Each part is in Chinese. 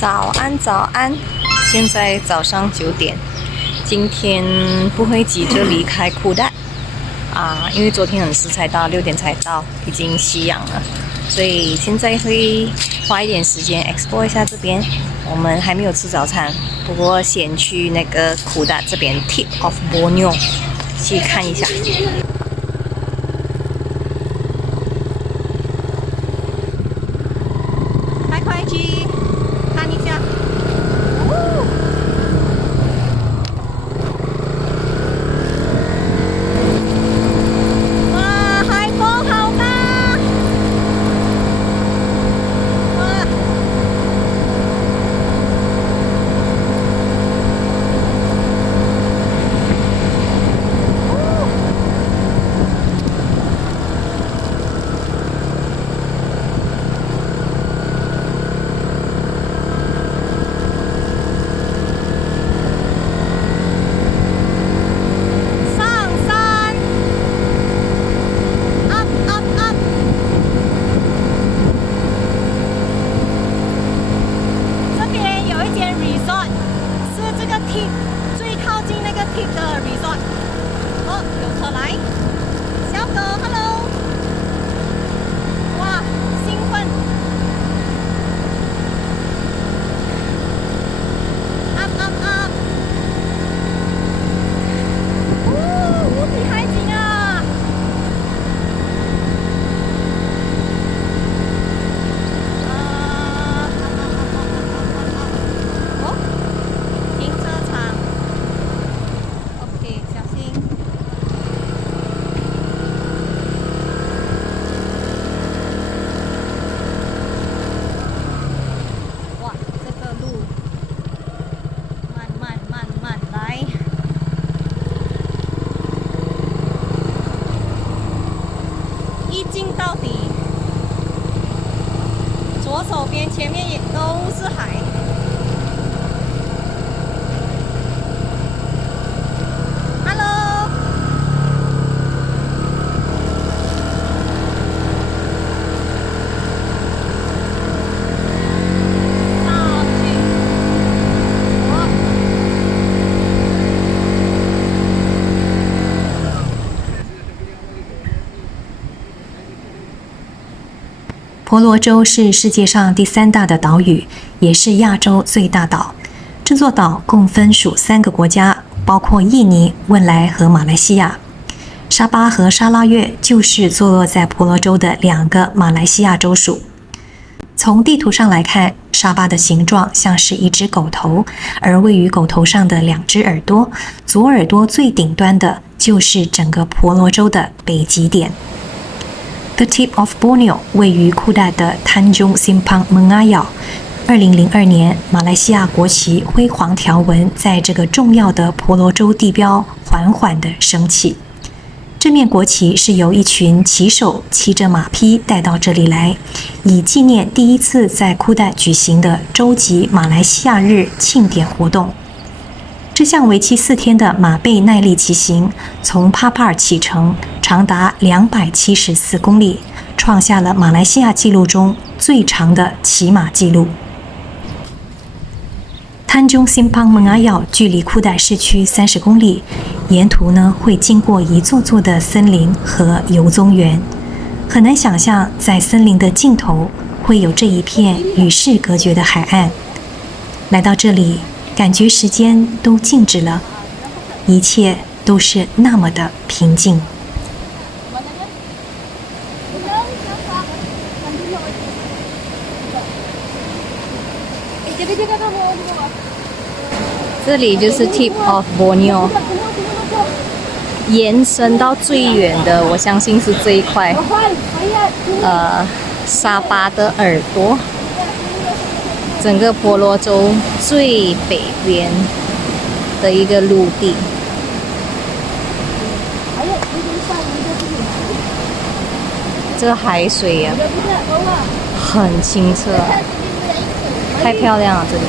早安，早安！现在早上9点，今天不会急着离开库代因为昨天很迟才到，6点才到，已经夕阳了，所以现在会花一点时间 explore 一下这边。我们还没有吃早餐，不过先去那个库代这边 Tip of Borneo 去看一下。快去看一下！哇，海风好大！哇！最靠近那个 Tip 的 resort， 有车来，小狗 ，hello， 哇，兴奋 ，up up up， 无比海景啊！停车场。小心！哇，这个路慢慢来。一进到底，左手边前面也都是海。婆罗洲是世界上第3大的岛屿，也是亚洲最大岛。这座岛共分属3个国家，包括印尼、汶莱和马来西亚。沙巴和沙拉越就是坐落在婆罗洲的2个马来西亚州属。从地图上来看，沙巴的形状像是一只狗头，而位于狗头上的2只耳朵，左耳朵最顶端的就是整个婆罗洲的北极点。The Tip of Borneo 位于库代的 Tanjung Simpang Mengayau。2002年，马来西亚国旗辉煌条纹在这个重要的婆罗洲地标缓缓地升起。这面国旗是由一群骑手骑着马匹带到这里来，以纪念第一次在库代举行的洲际马来西亚日庆典活动。这项为期4天的马背耐力骑行从帕帕尔启程，长达274公里，创下了马来西亚纪录中最长的骑马纪录。Tanjung Simpang Mengayau 距离库代市区30公里，沿途呢会经过一座座的森林和油棕园，很难想象在森林的尽头会有这一片与世隔绝的海岸。来到这里，感觉时间都静止了，一切都是那么的平静。这里就是 Tip of Borneo， 延伸到最远的，我相信是这一块，沙巴的耳朵，整个婆罗洲最北边的一个陆地。这海水呀，很清澈，太漂亮了，这里。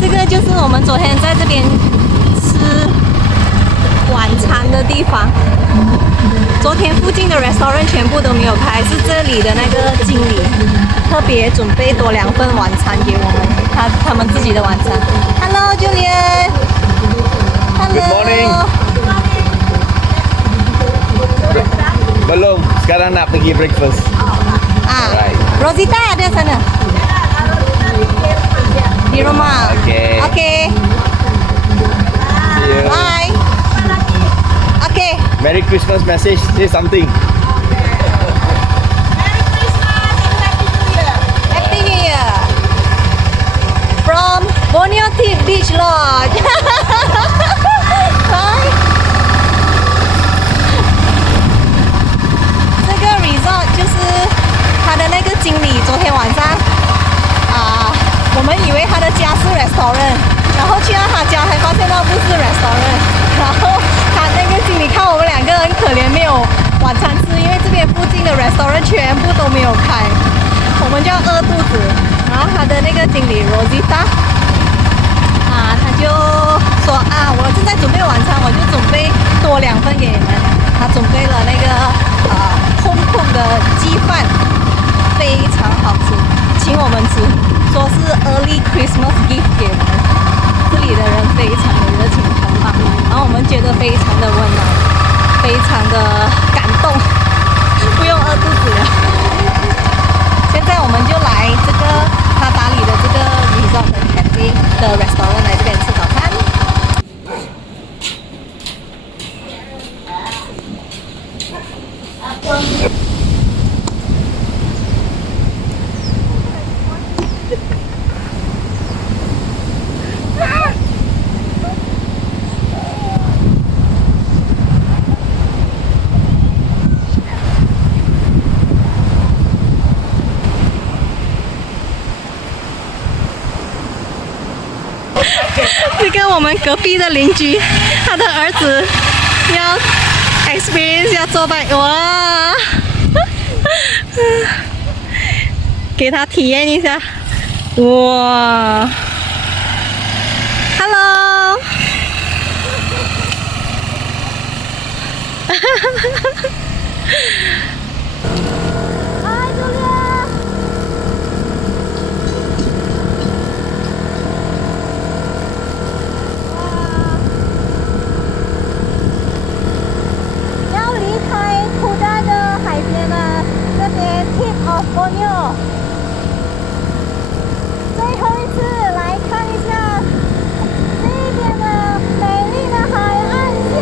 这个就是我们昨天在这边吃晚餐的地方。昨天附近的 restaurant 全部都没有开，是这里的那个经理特别准备多2份晚餐给我们，他们自己的晚餐。Hello Julian。Hello. Good morning. Belum, sekarang nak pergi breakfast. Alright. Rosita ada sana. Di rumah. Okay. Okay. See you. Bye. Okay. Merry Christmas message. Say something. Happy New Year. From Borneo Beach Lodge. Bye. 这个 resort 就是他的那个经理昨天晚上我们以为他的家是 restaurant， 然后去到他家才发现到不是 restaurant， 然后他那个经理看我们2个很可怜，没有晚餐吃，因为这边附近的 restaurant 全部都没有开，我们就要饿肚子。然后他的那个经理 Rosita， 他就说我正在准备晚餐，我就准备多2份给你们。他准备了那个home cook 的鸡饭，非常好吃，请我们吃，说是 early Christmas gift 给我们。这里的人非常的热情，很棒，然后我们觉得非常的温暖，非常的感动，不用饿肚子了。现在我们就来这个他打理的这个 resort 的 cafe 的 restaurant 来这边吃早餐。这个我们隔壁的邻居，他的儿子要 experience 要做拜，哇，给他体验一下，哇 ，Hello， 要离开库达的海边了，这边 Tip of Borneo， 最后一次来看一下这边的美丽的海岸线。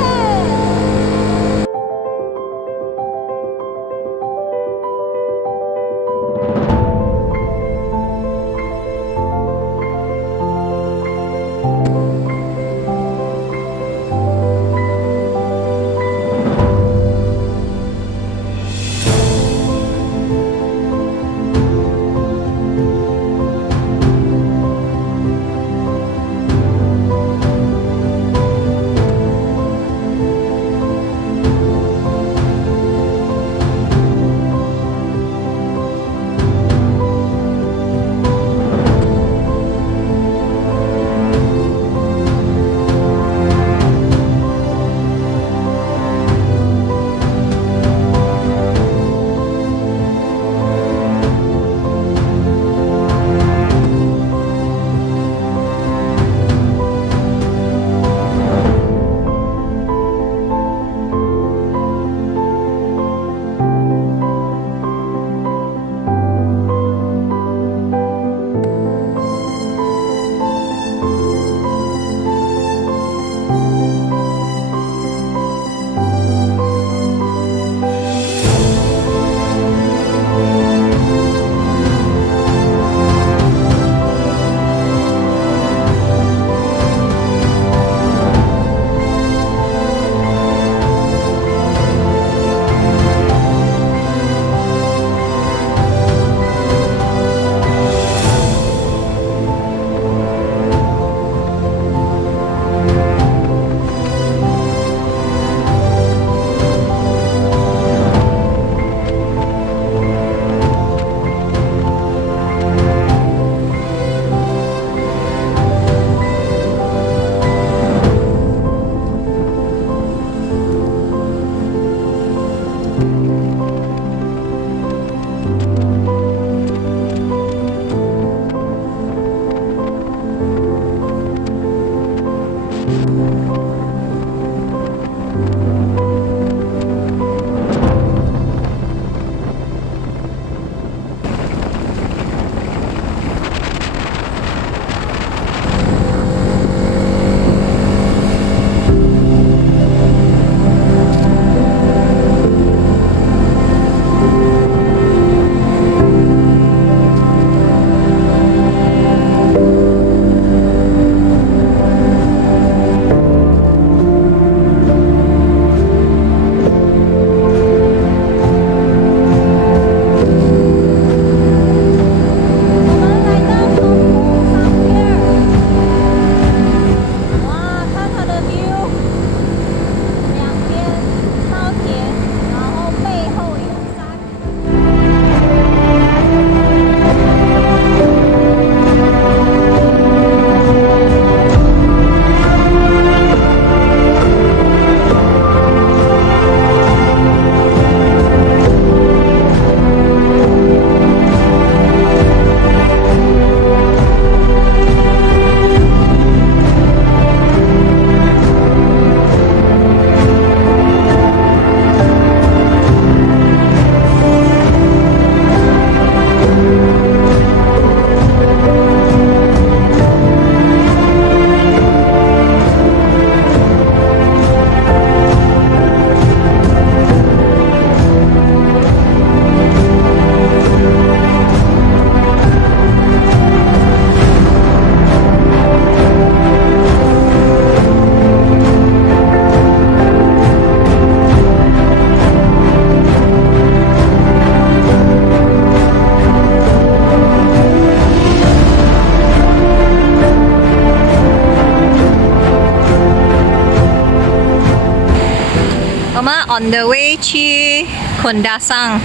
on the way 去昆达桑，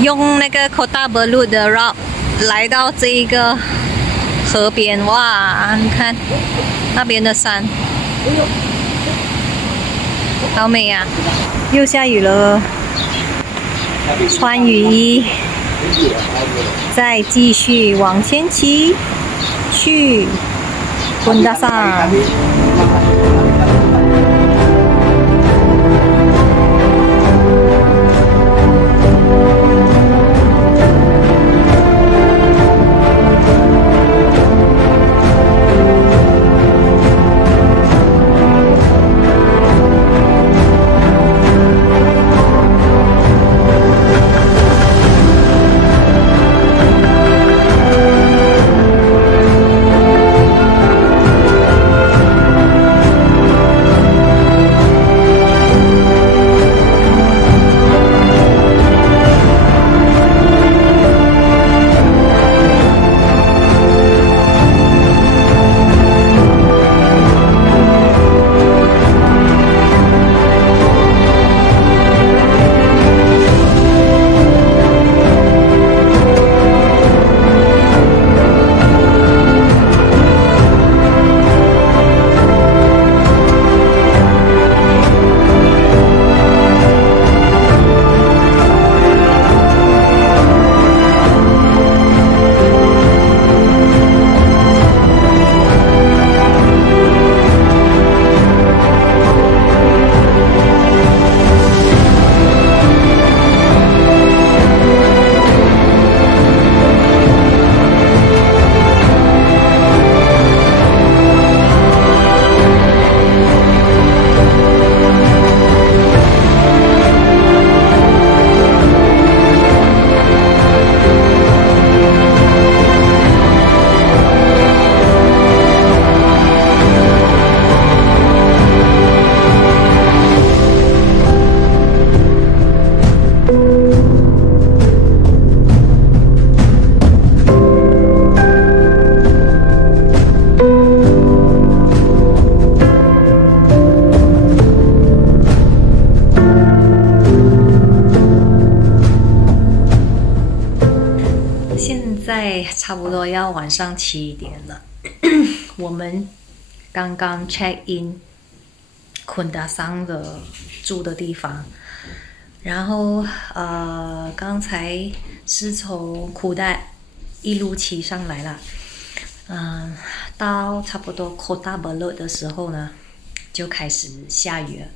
用那个 Kota Belud 的 route 来到这一个河边，哇，你看那边的山，好美啊！又下雨了，穿雨衣，再继续往前骑去昆达桑。现在差不多要晚上7点了，我们刚刚 check in 昆达桑的住的地方，然后刚才是从库代一路骑上来了，到差不多 Kota Belud 的时候呢，就开始下雨了，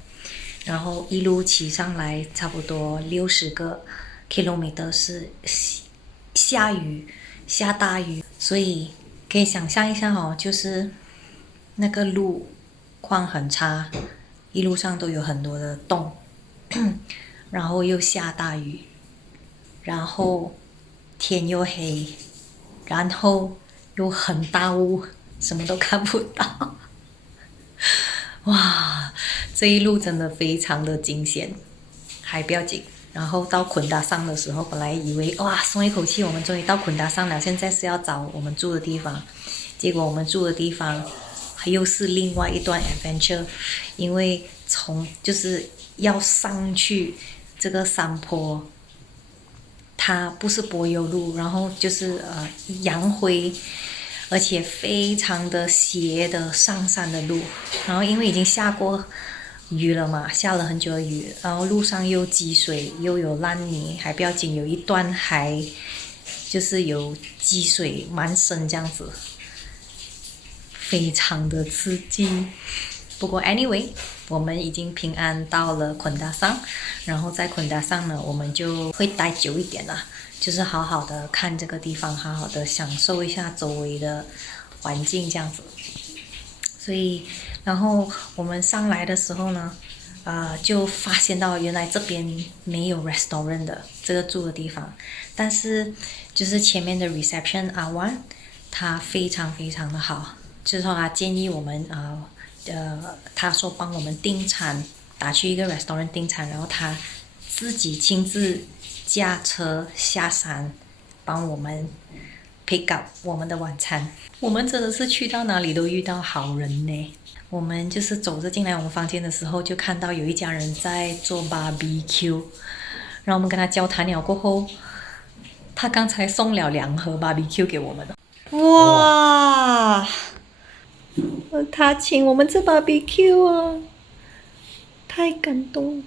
然后一路骑上来差不多60个 kilometer 是下雨，下大雨，所以可以想象一下哦，就是那个路况很差，一路上都有很多的洞，然后又下大雨，然后天又黑，然后又很大雾，什么都看不到。哇，这一路真的非常的惊险，还不要紧。然后到昆达桑的时候，本来以为哇松一口气，我们终于到昆达桑了，现在是要找我们住的地方。结果我们住的地方又是另外一段 adventure， 因为就是要上去这个山坡，它不是柏油路，然后就是洋灰，而且非常的斜的上山的路，然后因为已经下过雨了嘛，下了很久的雨，然后路上又积水，又有烂泥，还不要紧，有一段还就是有积水蛮深这样子，非常的刺激。不过 anyway， 我们已经平安到了昆达桑，然后在昆达桑呢，我们就会待久一点啦，就是好好的看这个地方，好好的享受一下周围的环境这样子。所以，然后我们上来的时候呢，就发现到原来这边没有 restaurant 的这个住的地方，但是就是前面的 reception 阿万，他非常非常的好，就是说他建议我们他说帮我们订餐，打去一个 restaurant 订餐，然后他自己亲自驾车下山，帮我们 pick up 我们的晚餐。我们真的是去到哪里都遇到好人呢。我们就是走着进来我们房间的时候，就看到有一家人在做 barbecue， 然后我们跟他交谈了过后，他刚才送了2盒 barbecue 给我们了。哇！他请我们吃 barbecue 啊，太感动了。